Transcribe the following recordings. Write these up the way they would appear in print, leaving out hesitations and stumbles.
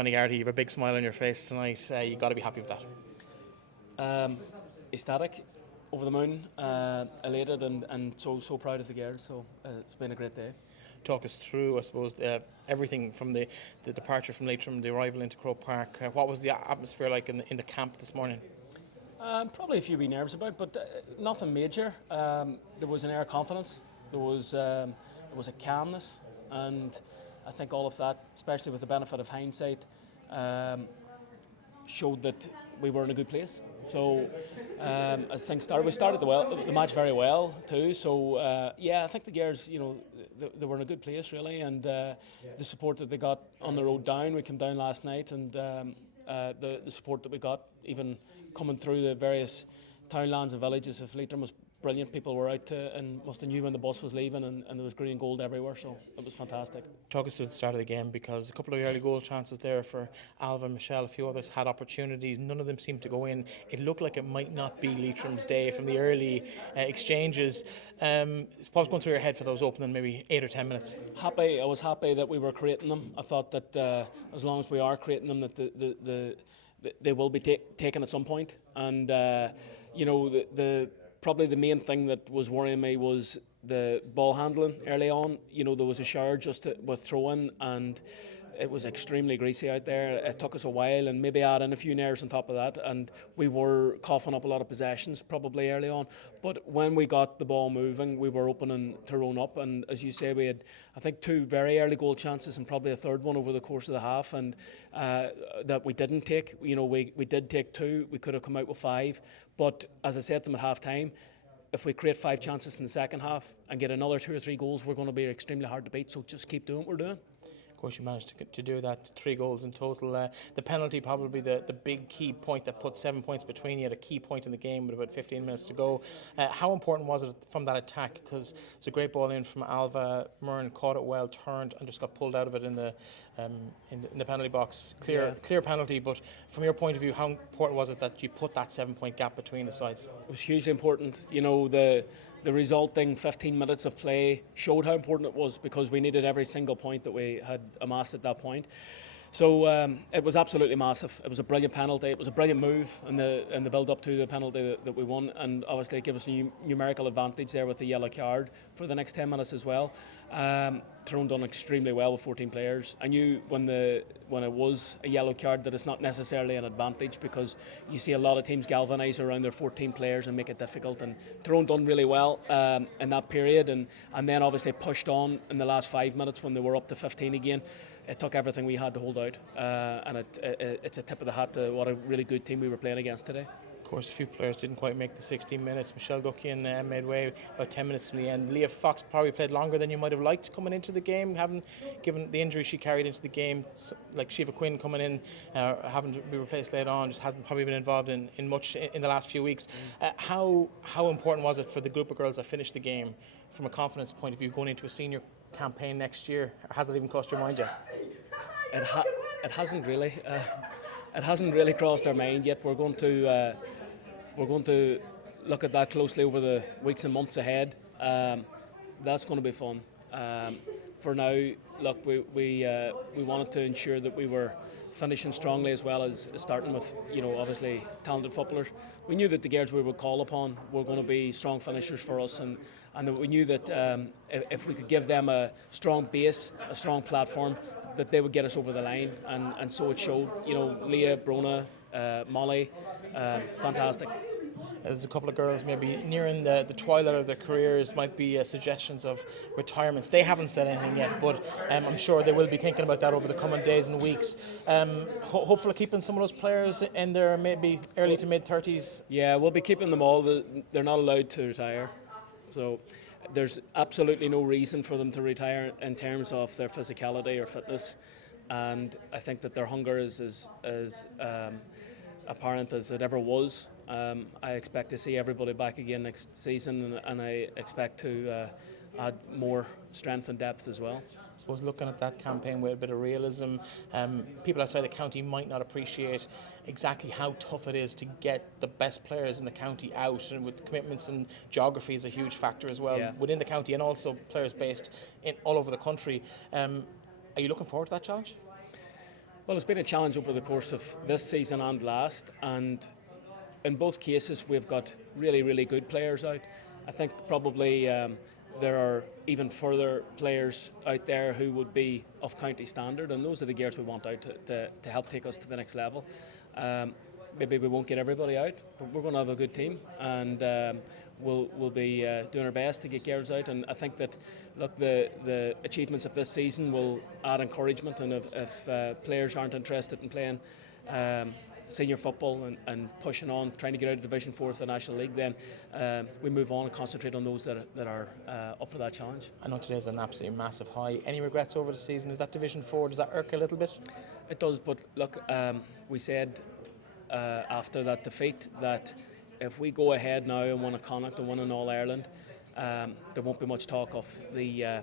Jonny Garrity, you have a big smile on your face tonight. You got to be happy with that. Ecstatic, over the moon, elated, and so proud of the girls. So it's been a great day. Talk us through, I suppose, everything from the departure from Leitrim, the arrival into Croke Park. What was the atmosphere like in the camp this morning? Probably a few wee nerves about, but nothing major. There was an air of confidence. There was a calmness, and I think all of that, especially with the benefit of hindsight, showed that we were in a good place. So as things started, we started the match very well too. So I think the girls, they were in a good place really, and the support that they got on the road down. We came down last night, and the support that we got even coming through the various townlands and villages of Leitrim was brilliant. People were out and must have knew when the bus was leaving, and there was green and gold everywhere, so it was fantastic. Talk us through the start of the game, because a couple of early goal chances there for Alva and Michelle. A few others had opportunities. None of them seemed to go in. It looked like it might not be Leitrim's day from the early exchanges. What was going through your head for those opening maybe 8 or 10 minutes? I was happy that we were creating them. I thought that as long as we are creating them, that they will be taken at some point. And probably the main thing that was worrying me was the ball handling early on. There was a shower just with throwing, and it was extremely greasy out there. It took us a while, and maybe add in a few nerves on top of that, and we were coughing up a lot of possessions probably early on. But when we got the ball moving, we were opening Tyrone up, and as you say, we had, I think, 2 very early goal chances and probably a third one over the course of the half, and that we didn't take. We did take 2. We could have come out with 5, but as I said to them at half time, if we create 5 chances in the second half and get another 2 or 3 goals, we're going to be extremely hard to beat. So just keep doing what we're doing. Of course, you managed to do that. 3 goals in total. The penalty, probably the big key point that put 7 points between you at a key point in the game with about 15 minutes to go. How important was it from that attack? Because it's a great ball in from Alva. Myrne caught it well, turned, and just got pulled out of it in the penalty box. Clear penalty. But from your point of view, how important was it that you put that 7-point gap between the sides? It was hugely important. The resulting 15 minutes of play showed how important it was, because we needed every single point that we had amassed at that point. So it was absolutely massive. It was a brilliant penalty. It was a brilliant move in the build up to the penalty that we won, and obviously it gave us a numerical advantage there with the yellow card for the next 10 minutes as well. Tyrone done extremely well with 14 players. I knew when it was a yellow card that it's not necessarily an advantage, because you see a lot of teams galvanise around their 14 players and make it difficult, and Tyrone done really well in that period, and then obviously pushed on in the last 5 minutes when they were up to 15 again. It took everything we had to hold out, and it's a tip of the hat to what a really good team we were playing against today. Of course, a few players didn't quite make the 16 minutes. Michelle Guckian made way about 10 minutes from the end. Leah Fox probably played longer than you might have liked coming into the game, given the injury she carried into the game. Like Shiva Quinn coming in, having to be replaced later on, just hasn't probably been involved in much in the last few weeks. How important was it for the group of girls that finished the game, from a confidence point of view, going into a senior campaign next year? Or has it even crossed your mind yet? It hasn't really. It hasn't really crossed our mind yet. We're going to look at that closely over the weeks and months ahead. That's going to be fun. For now, look, we wanted to ensure that we were finishing strongly, as well as starting with, obviously talented footballers. We knew that the girls we would call upon were going to be strong finishers for us, and that we knew that if we could give them a strong base, a strong platform, that they would get us over the line, and so it showed. Leah, Brona, Molly, fantastic. There's a couple of girls maybe nearing the twilight of their careers, might be suggestions of retirements. They haven't said anything yet, but I'm sure they will be thinking about that over the coming days and weeks. Hopefully keeping some of those players in their maybe early to mid-30s. Yeah, we'll be keeping them all. They're not allowed to retire, so there's absolutely no reason for them to retire in terms of their physicality or fitness, and I think that their hunger is as apparent as it ever was. I expect to see everybody back again next season, and I expect to add more strength and depth as well. I suppose looking at that campaign with a bit of realism, people outside the county might not appreciate exactly how tough it is to get the best players in the county out, and with commitments, and geography is a huge factor as well within the county, and also players based in all over the country. Are you looking forward to that challenge? Well, it's been a challenge over the course of this season and last, and in both cases we've got really, really good players out. I think probably there are even further players out there who would be of county standard, and those are the gears we want out to help take us to the next level. Maybe we won't get everybody out, but we're going to have a good team, and we'll be doing our best to get girls out. And I think that, look, the achievements of this season will add encouragement, and if players aren't interested in playing senior football and pushing on, trying to get out of Division 4 of the National League, then we move on and concentrate on those that are up for that challenge. I know today's an absolutely massive high. Any regrets over the season? Is that Division 4? Does that irk a little bit? It does, but look, we said after that defeat that if we go ahead now and win a Connacht and win an All-Ireland, there won't be much talk of the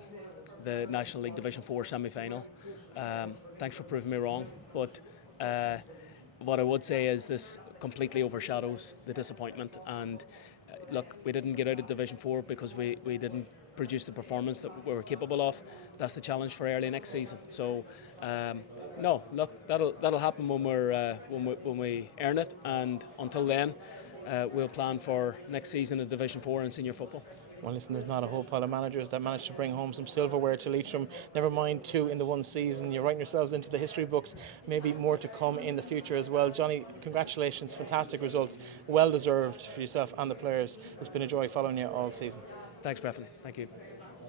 National League Division 4 semi-final. Thanks for proving me wrong, but what I would say is this completely overshadows the disappointment. And look, we didn't get out of Division 4 because we didn't produce the performance that we were capable of. That's the challenge for early next season. So no, look, that'll happen when we earn it, and until then we'll plan for next season of Division 4 in senior football. Well, listen, there's not a whole pile of managers that managed to bring home some silverware to Leitrim. Never mind 2 in the one season. You're writing yourselves into the history books. Maybe more to come in the future as well. Jonny, congratulations. Fantastic results. Well deserved for yourself and the players. It's been a joy following you all season. Thanks, Breffin. Thank you.